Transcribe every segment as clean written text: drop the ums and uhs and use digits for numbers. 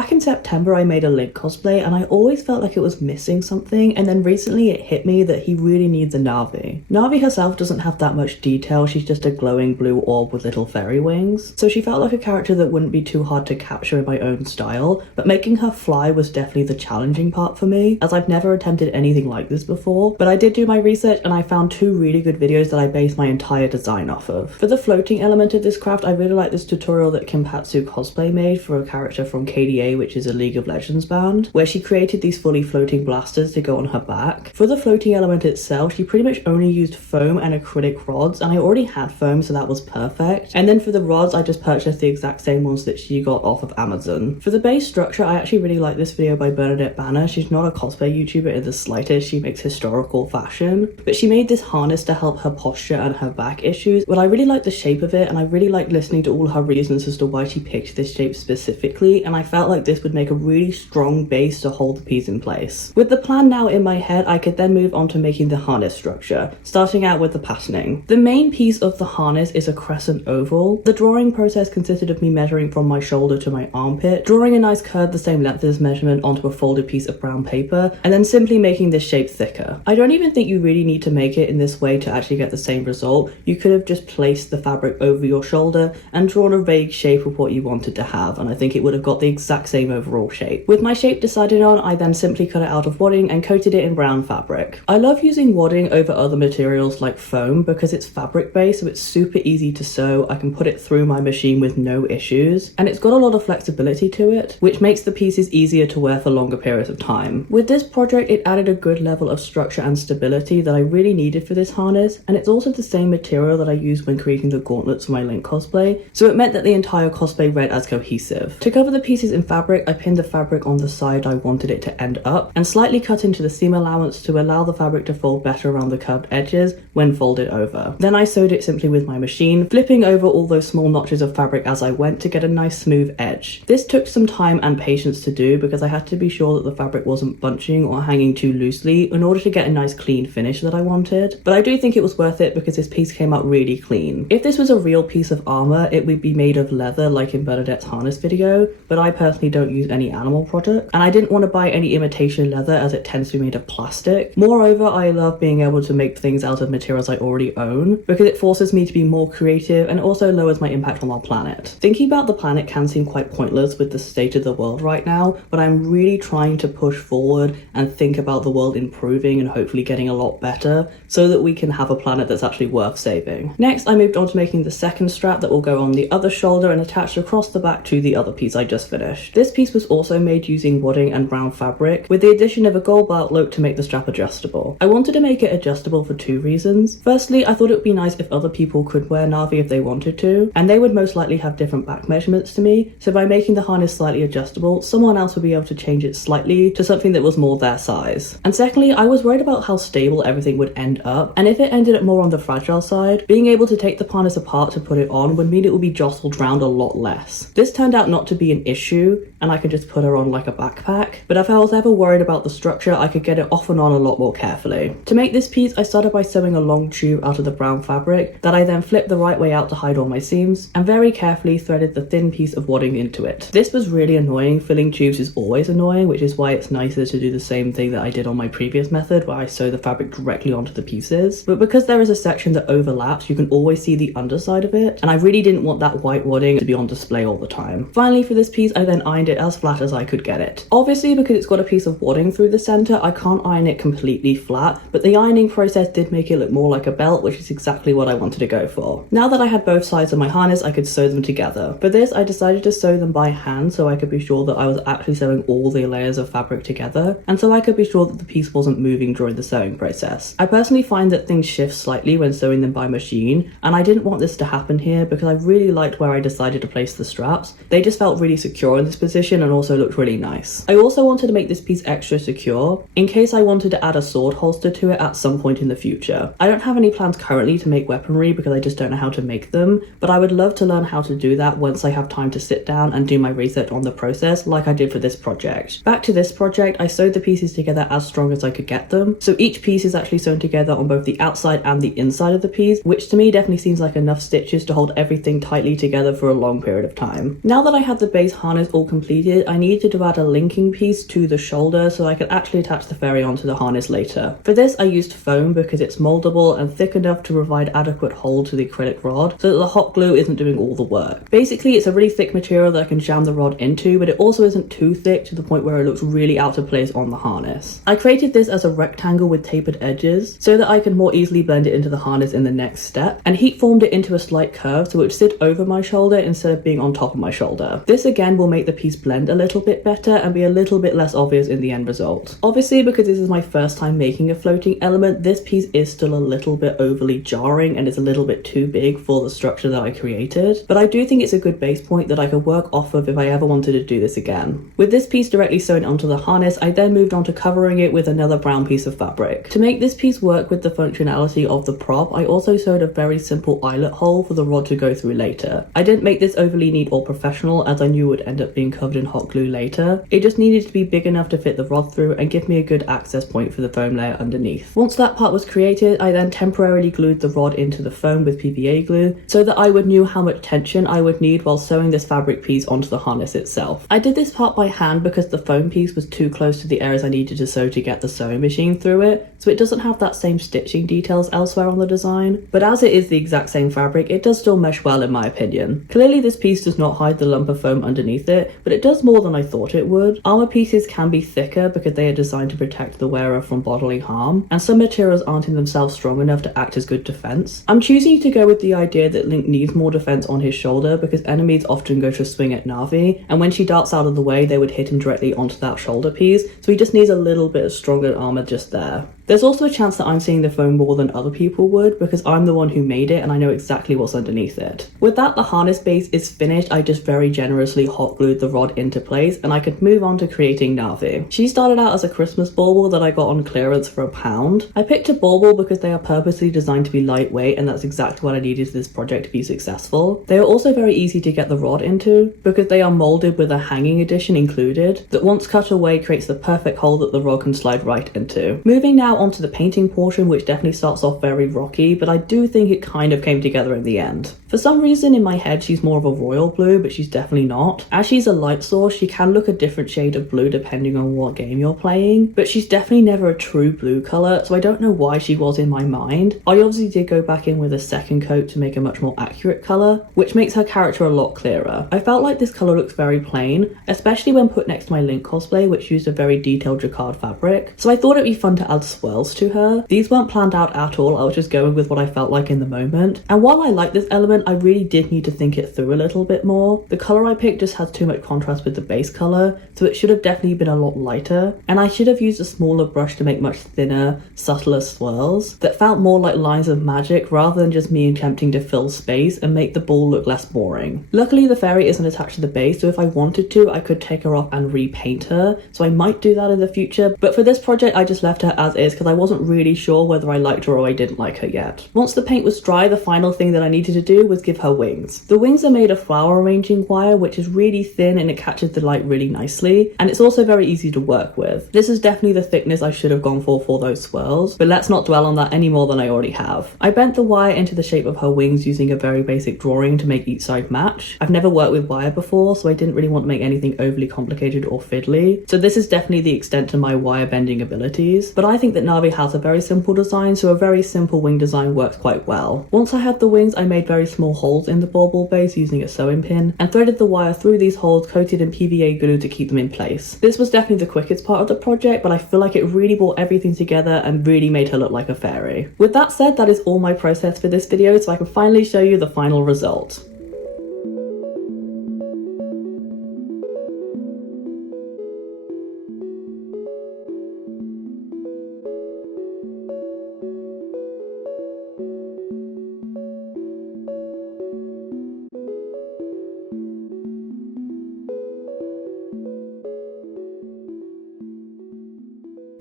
Back in September, I made a Link cosplay and I always felt like it was missing something, and then recently it hit me that he really needs a Navi. Navi herself doesn't have that much detail, she's just a glowing blue orb with little fairy wings, so she felt like a character that wouldn't be too hard to capture in my own style, but making her fly was definitely the challenging part for me, as I've never attempted anything like this before. But I did do my research and I found 2 really good videos that I based my entire design off of. For the floating element of this craft, I really like this tutorial that Kimpatsu Cosplay made for a character from KDA, which is a League of Legends band, where she created these fully floating blasters to go on her back. For the floating element itself, she pretty much only used foam and acrylic rods, and I already had foam, so that was perfect. And then for the rods, I just purchased the exact same ones that she got off of Amazon. For the base structure, I actually really like this video by Bernadette Banner. She's not a cosplay YouTuber in the slightest, she makes historical fashion, but she made this harness to help her posture and her back issues. But I really like the shape of it, and I really like listening to all her reasons as to why she picked this shape specifically, and I felt like this would make a really strong base to hold the piece in place. With the plan now in my head, I could then move on to making the harness structure, starting out with the patterning. The main piece of the harness is a crescent oval. The drawing process consisted of me measuring from my shoulder to my armpit, drawing a nice curve the same length as measurement onto a folded piece of brown paper, and then simply making this shape thicker. I don't even think you really need to make it in this way to actually get the same result. You could have just placed the fabric over your shoulder and drawn a vague shape of what you wanted to have, and I think it would have got the exact same overall shape. With my shape decided on, I then simply cut it out of wadding and coated it in brown fabric. I love using wadding over other materials like foam because it's fabric based, so it's super easy to sew. I can put it through my machine with no issues, and it's got a lot of flexibility to it, which makes the pieces easier to wear for longer periods of time. With this project, it added a good level of structure and stability that I really needed for this harness, and it's also the same material that I used when creating the gauntlets for my Link cosplay, so it meant that the entire cosplay read as cohesive. To cover the pieces in fabric, I pinned the fabric on the side I wanted it to end up, and slightly cut into the seam allowance to allow the fabric to fold better around the curved edges when folded over. Then I sewed it simply with my machine, flipping over all those small notches of fabric as I went to get a nice smooth edge. This took some time and patience to do because I had to be sure that the fabric wasn't bunching or hanging too loosely in order to get a nice clean finish that I wanted. But I do think it was worth it because this piece came out really clean. If this was a real piece of armor, it would be made of leather like in Bernadette's harness video, but I personally don't use any animal product, and I didn't want to buy any imitation leather as it tends to be made of plastic. Moreover, I love being able to make things out of materials I already own because it forces me to be more creative and also lowers my impact on our planet. Thinking about the planet can seem quite pointless with the state of the world right now, but I'm really trying to push forward and think about the world improving and hopefully getting a lot better so that we can have a planet that's actually worth saving. Next, I moved on to making the second strap that will go on the other shoulder and attached across the back to the other piece I just finished. This piece was also made using wadding and brown fabric with the addition of a gold belt loop to make the strap adjustable. I wanted to make it adjustable for 2 reasons. Firstly, I thought it would be nice if other people could wear Navi if they wanted to, and they would most likely have different back measurements to me, so by making the harness slightly adjustable, someone else would be able to change it slightly to something that was more their size. And secondly, I was worried about how stable everything would end up, and if it ended up more on the fragile side, being able to take the harness apart to put it on would mean it would be jostled around a lot less. This turned out not to be an issue, and I could just put her on like a backpack, but if I was ever worried about the structure, I could get it off and on a lot more carefully. To make this piece, I started by sewing a long tube out of the brown fabric that I then flipped the right way out to hide all my seams, and very carefully threaded the thin piece of wadding into it. This was really annoying. Filling tubes is always annoying, which is why it's nicer to do the same thing that I did on my previous method where I sew the fabric directly onto the pieces. But because there is a section that overlaps, you can always see the underside of it, and I really didn't want that white wadding to be on display all the time. Finally, for this piece, I then ironed it as flat as I could get it. Obviously, because it's got a piece of wadding through the center, I can't iron it completely flat, but the ironing process did make it look more like a belt, which is exactly what I wanted to go for. Now that I had both sides of my harness, I could sew them together. For this, I decided to sew them by hand so I could be sure that I was actually sewing all the layers of fabric together, and so I could be sure that the piece wasn't moving during the sewing process. I personally find that things shift slightly when sewing them by machine, and I didn't want this to happen here because I really liked where I decided to place the straps. They just felt really secure in this position and also looked really nice. I also wanted to make this piece extra secure in case I wanted to add a sword holster to it at some point in the future. I don't have any plans currently to make weaponry because I just don't know how to make them, but I would love to learn how to do that once I have time to sit down and do my research on the process like I did for this project. Back to this project, I sewed the pieces together as strong as I could get them, so each piece is actually sewn together on both the outside and the inside of the piece, which to me definitely seems like enough stitches to hold everything tightly together for a long period of time. Now that I have the base harness all completed, I needed to add a linking piece to the shoulder so I could actually attach the fairy onto the harness later. For this, I used foam because it's moldable and thick enough to provide adequate hold to the acrylic rod so that the hot glue isn't doing all the work. Basically, it's a really thick material that I can jam the rod into, but it also isn't too thick to the point where it looks really out of place on the harness. I created this as a rectangle with tapered edges so that I could more easily blend it into the harness in the next step, and heat formed it into a slight curve so it would sit over my shoulder instead of being on top of my shoulder. This again will make the piece blend a little bit better and be a little bit less obvious in the end result. Obviously, because this is my first time making a floating element, this piece is still a little bit overly jarring and it's a little bit too big for the structure that I created, but I do think it's a good base point that I could work off of if I ever wanted to do this again. With this piece directly sewn onto the harness, I then moved on to covering it with another brown piece of fabric. To make this piece work with the functionality of the prop, I also sewed a very simple eyelet hole for the rod to go through later. I didn't make this overly neat or professional as I knew it would end up being covered in hot glue later. It just needed to be big enough to fit the rod through and give me a good access point for the foam layer underneath. Once that part was created, I then temporarily glued the rod into the foam with PVA glue so that I would know how much tension I would need while sewing this fabric piece onto the harness itself. I did this part by hand because the foam piece was too close to the areas I needed to sew to get the sewing machine through it, so it doesn't have that same stitching details elsewhere on the design. But as it is the exact same fabric, it does still mesh well in my opinion. Clearly this piece does not hide the lump of foam underneath it, but it does more than I thought it would. Armor pieces can be thicker because they are designed to protect the wearer from bodily harm, and some materials aren't in themselves strong enough to act as good defense. I'm choosing to go with the idea that Link needs more defense on his shoulder because enemies often go to swing at Navi, and when she darts out of the way, they would hit him directly onto that shoulder piece, so he just needs a little bit of stronger armor just there. There's also a chance that I'm seeing the foam more than other people would because I'm the one who made it and I know exactly what's underneath it. With that, the harness base is finished. I just very generously hot glued the rod into place and I could move on to creating Navi. She started out as a Christmas bauble that I got on clearance for £1. I picked a bauble because they are purposely designed to be lightweight and that's exactly what I needed for this project to be successful. They are also very easy to get the rod into because they are molded with a hanging addition included that once cut away creates the perfect hole that the rod can slide right into. Moving now onto the painting portion, which definitely starts off very rocky, but I do think it kind of came together in the end. For some reason in my head she's more of a royal blue, but she's definitely not. As she's a light source, she can look a different shade of blue depending on what game you're playing, but she's definitely never a true blue colour, so I don't know why she was in my mind. I obviously did go back in with a second coat to make a much more accurate colour, which makes her character a lot clearer. I felt like this colour looks very plain, especially when put next to my Link cosplay, which used a very detailed jacquard fabric, so I thought it'd be fun to add swirls to her. These weren't planned out at all, I was just going with what I felt like in the moment, and while I like this element, I really did need to think it through a little bit more. The colour I picked just has too much contrast with the base colour, so it should have definitely been a lot lighter, and I should have used a smaller brush to make much thinner, subtler swirls that felt more like lines of magic rather than just me attempting to fill space and make the ball look less boring. Luckily the fairy isn't attached to the base, so if I wanted to I could take her off and repaint her, so I might do that in the future, but for this project I just left her as is because I wasn't really sure whether I liked her or I didn't like her yet. Once the paint was dry, the final thing that I needed to do was give her wings. The wings are made of flower arranging wire, which is really thin and it catches the light really nicely, and it's also very easy to work with. This is definitely the thickness I should have gone for those swirls, but let's not dwell on that any more than I already have. I bent the wire into the shape of her wings using a very basic drawing to make each side match. I've never worked with wire before, so I didn't really want to make anything overly complicated or fiddly, so this is definitely the extent to my wire bending abilities, but I think that Navi has a very simple design, so a very simple wing design works quite well. Once I had the wings, I made very small holes in the bauble base using a sewing pin and threaded the wire through these holes coated in PVA glue to keep them in place. This was definitely the quickest part of the project, but I feel like it really brought everything together and really made her look like a fairy. With that said, that is all my process for this video, so I can finally show you the final result.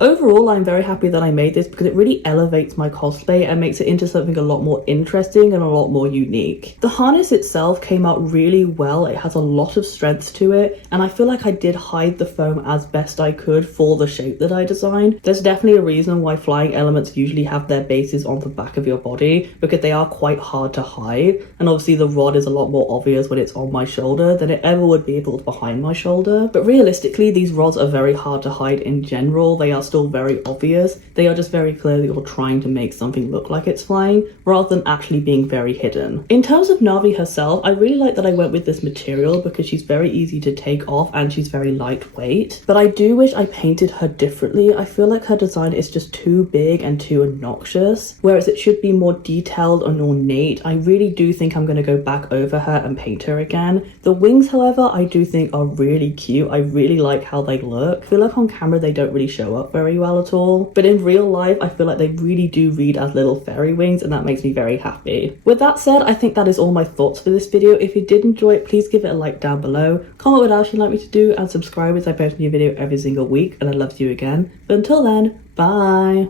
Overall, I'm very happy that I made this because it really elevates my cosplay and makes it into something a lot more interesting and a lot more unique. The harness itself came out really well. It has a lot of strength to it, and I feel like I did hide the foam as best I could for the shape that I designed. There's definitely a reason why flying elements usually have their bases on the back of your body, because they are quite hard to hide, and obviously the rod is a lot more obvious when it's on my shoulder than it ever would be if it was behind my shoulder. But realistically, these rods are very hard to hide in general. They are still very obvious. They are just very clear that you're trying to make something look like it's flying rather than actually being very hidden. In terms of Navi herself, I really like that I went with this material because she's very easy to take off and she's very lightweight. But I do wish I painted her differently. I feel like her design is just too big and too obnoxious, whereas it should be more detailed and ornate. I really do think I'm going to go back over her and paint her again. The wings, however, I do think are really cute. I really like how they look. I feel like on camera they don't really show up very well at all, but in real life I feel like they really do read as little fairy wings, and that makes me very happy. With that said, I think that is all my thoughts for this video. If you did enjoy it, please give it a like down below, comment what else you'd like me to do, and subscribe as I post a new video every single week, and I'd love to see you again. But until then, bye!